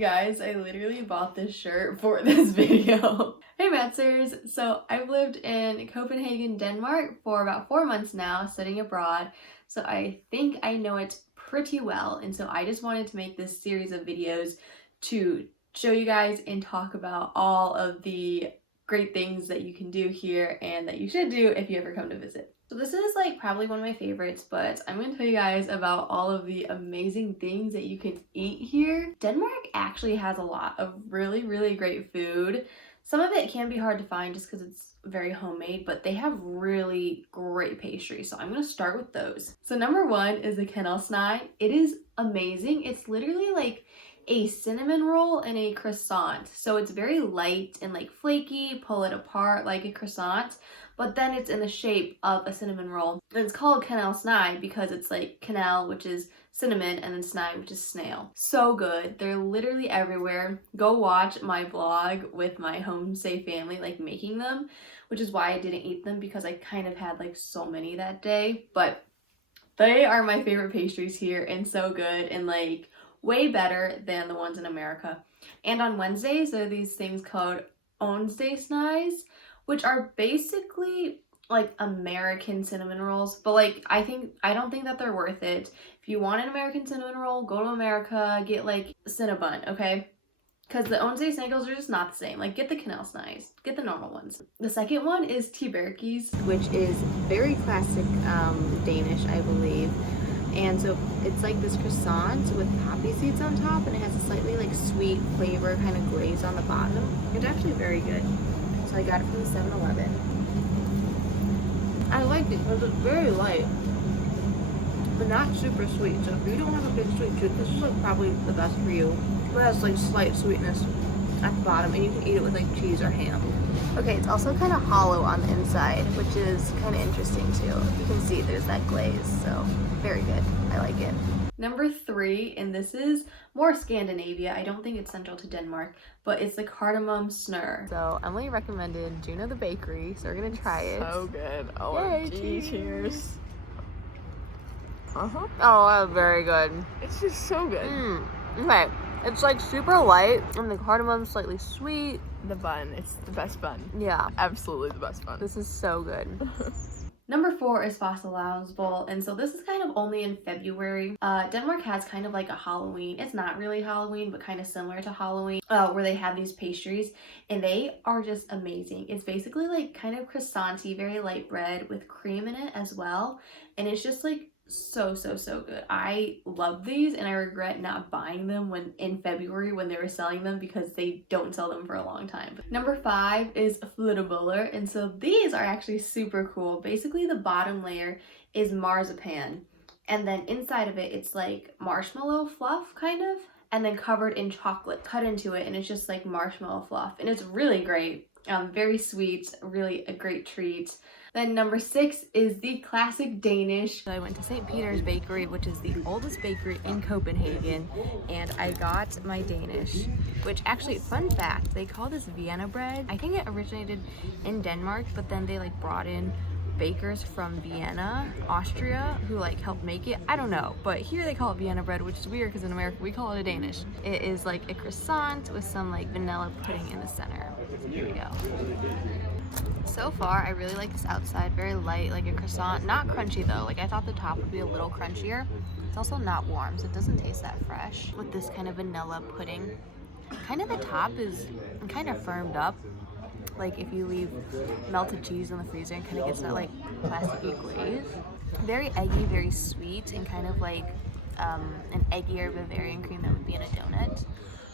guys, I literally bought this shirt for this video. Hey Maddsters! So I've lived in Copenhagen, Denmark for about 4 months now, studying abroad. So I think I know it pretty well, and so I just wanted to make this series of videos to show you guys and talk about all of the great things that you can do here and that you should do if you ever come to visit. So this is like probably one of my favorites, but I'm going to tell you guys about all of the amazing things that you can eat here. Denmark actually has a lot of really great food. Some of it can be hard to find just because it's very homemade, but they have really great pastries. So I'm going to start with those. So number one is the Kanelsnegl. It is amazing. It's literally like a cinnamon roll and a croissant. So it's very light and like flaky, pull it apart like a croissant, but then it's in the shape of a cinnamon roll. And it's called Kanelsnegl because it's like canal, which is cinnamon, and then snegl, which is snail. So good. They're literally everywhere. Go watch my vlog with my homestay family, like making them, which is why I didn't eat them because I kind of had like so many that day. But they are my favorite pastries here and so good and like way better than the ones in America. And on Wednesdays, there are these things called Untitled, which are basically like American cinnamon rolls, but like I don't think that they're worth it. If you want an American cinnamon roll, go to America, get like Cinnabon, okay? Because the Untitled are just not the same. Like, get the Kanelsnegl, get the normal ones. The second one is Tebirkes, which is very classic Danish, I believe. And so it's like this croissant with poppy seeds on top, and it has a slightly like sweet flavor kind of glaze on the bottom. It's actually very good. So I got it from the 7-Eleven. I like it because it's very light, but not super sweet. So if you don't have a big sweet tooth, this is like probably the best for you. But it has like slight sweetness at the bottom, and you can eat it with like cheese or ham. Okay, it's also kind of hollow on the inside, which is kind of interesting too. You can see there's that glaze, so very good. I like it. Number 3, and this is more Scandinavia. I don't think it's central to Denmark, but it's the Kardemommesnurrer. So Emily recommended Juno the bakery, so we're gonna try it. So good. OMG, cheers. Oh, that's very good. It's just so good. Okay, it's like super light, and the cardamom's slightly sweet. The bun, it's the best bun. Yeah. Absolutely the best bun. This is so good. Number 4 is Fastelavnsbolle, and so this is kind of only in February. Denmark has kind of like a Halloween. It's not really Halloween, but kind of similar to Halloween, where they have these pastries, and they are just amazing. It's basically like kind of croissant-y, very light bread with cream in it as well, and it's just like so good. I love these, and I regret not buying them when in February when they were selling them because they don't sell them for a long time. Number 5 is Flødeboller, and so these are actually super cool. Basically the bottom layer is marzipan, and then inside of it it's like marshmallow fluff kind of, and then covered in chocolate cut into it, and it's just like marshmallow fluff, and it's really great. Very sweet, really a great treat. Then number 6 is the classic Danish. So I went to St. Peter's Bakery, which is the oldest bakery in Copenhagen, and I got my Danish, which actually, fun fact, they call this Wienerbrød. I think it originated in Denmark, but then they like brought in bakers from Vienna, Austria, who like helped make it. I don't know, but here they call it Wienerbrød, which is weird because in America we call it a Danish. It is like a croissant with some like vanilla pudding in the center. Here we go. So far, I really like this outside, very light, like a croissant. Not crunchy though, like I thought the top would be a little crunchier. It's also not warm, so it doesn't taste that fresh. With this kind of vanilla pudding. Kind of the top is kind of firmed up. Like if you leave melted cheese in the freezer, and kind of gets that like plasticky glaze. Very eggy, very sweet, and kind of like an eggier Bavarian cream that would be in a donut.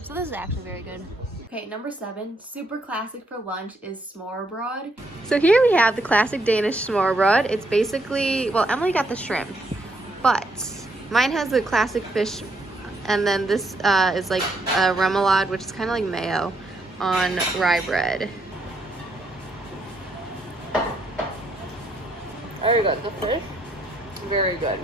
So this is actually very good. Okay, number 7, super classic for lunch, is Smørrebrød. So here we have the classic Danish Smørrebrød. It's basically, well, Emily got the shrimp, but mine has the classic fish, and then this is like a remoulade, which is kind of like mayo on rye bread. Very good. The fish, very good.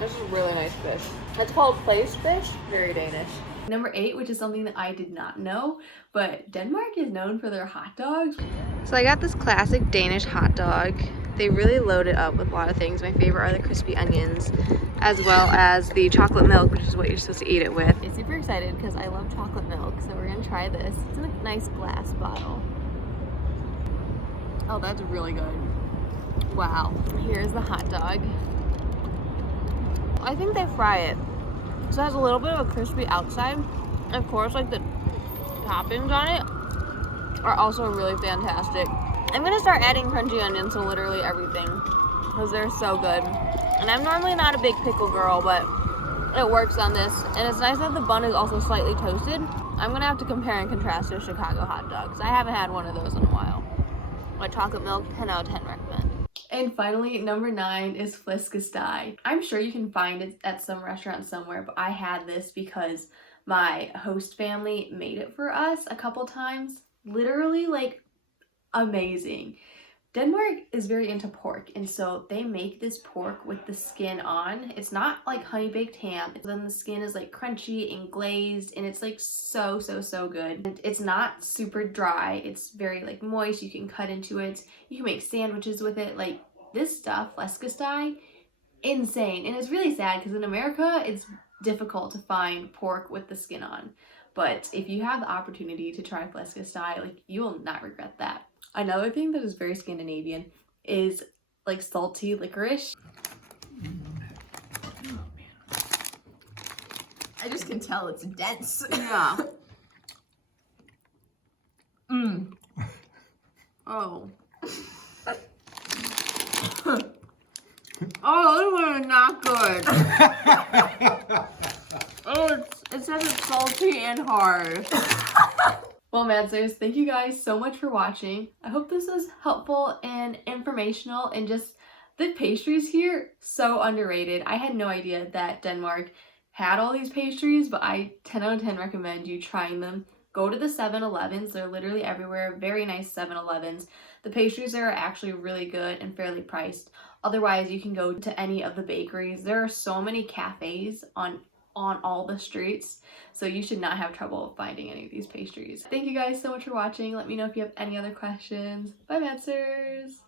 This is really nice fish. It's called place fish, very Danish. Number 8, which is something that I did not know, but Denmark is known for their hot dogs. So I got this classic Danish hot dog. They really load it up with a lot of things. My favorite are the crispy onions, as well as the chocolate milk, which is what you're supposed to eat it with. I'm super excited because I love chocolate milk, so we're gonna try this. It's in a nice glass bottle. Oh, that's really good. Wow. Here's the hot dog. I think they fry it. So it has a little bit of a crispy outside. And of course, like the toppings on it are also really fantastic. I'm gonna start adding crunchy onions to literally everything because they're so good. And I'm normally not a big pickle girl, but it works on this. And it's nice that the bun is also slightly toasted. I'm gonna have to compare and contrast to Chicago hot dogs. I haven't had one of those in a while. But chocolate milk, 10 out of 10 recommend. And finally, number 9 is Flæskesteg. I'm sure you can find it at some restaurant somewhere, but I had this because my host family made it for us a couple times. Literally, like, amazing. Denmark is very into pork, and so they make this pork with the skin on. It's not like honey baked ham. Then the skin is like crunchy and glazed, and it's like so good. And it's not super dry. It's very like moist. You can cut into it. You can make sandwiches with it. Like this stuff, Flæskesteg, insane. And it's really sad because in America, it's difficult to find pork with the skin on. But if you have the opportunity to try Flæskesteg, like you will not regret that. Another thing that is very Scandinavian is like salty licorice. Oh, man. I just can tell it's dense. Yeah. Oh. Oh, this one is not good. Oh, it says it's salty and hard. Well, Maddsters, thank you guys so much for watching. I hope this was helpful and informational, and just the pastries here, so underrated. I had no idea that Denmark had all these pastries, but I 10 out of 10 recommend you trying them. Go to the 7-Elevens. They're literally everywhere. Very nice 7-Elevens. The pastries there are actually really good and fairly priced. Otherwise, you can go to any of the bakeries. There are so many cafes on all the streets, so you should not have trouble finding any of these pastries. Thank you guys so much for watching. Let me know if you have any other questions. Bye, Maddsters!